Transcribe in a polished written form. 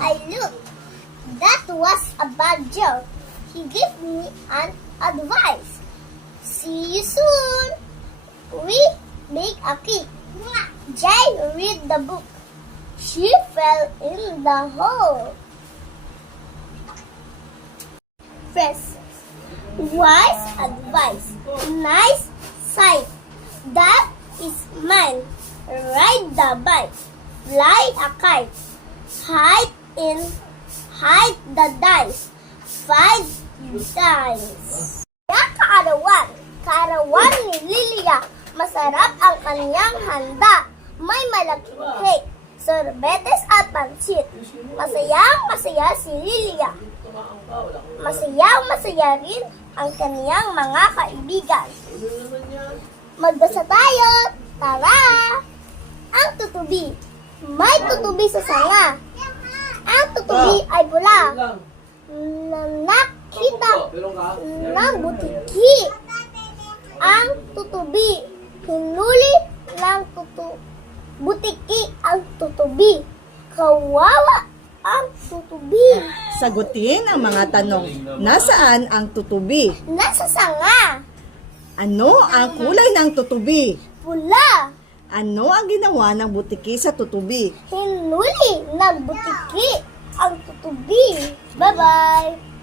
I look. That was a bad joke. He gave me an advice. See you soon. We make a cake. Jay read the book. She fell in the hole. Phrases. Wise advice. Nice sight. That is mine. Ride the bike. Fly a kite. Hide the dice. 5 dice. Kaarawan. Kaarawan ni Lilia. Masarap ang kanyang handa. May malaking cake, sorbetes at pansit. Masayang-masaya si Lilia. Masayang-masaya rin ang kaniyang mga kaibigan. Magbasa tayo! Tara! Ang tutubi. May tutubi sa sanga. Ang tutubi ay pula. Nakita ng butiki. Ang tutubi. Hinuli ng butiki ang tutubi. Kawawa ang tutubi. Sagutin ang mga tanong. Nasaan ang tutubi? Nasa sanga. Ano ang kulay ng tutubi? Pula. Ano ang ginawa ng butiki sa tutubi? Hinuli ng butiki ang tutubi. Bye-bye.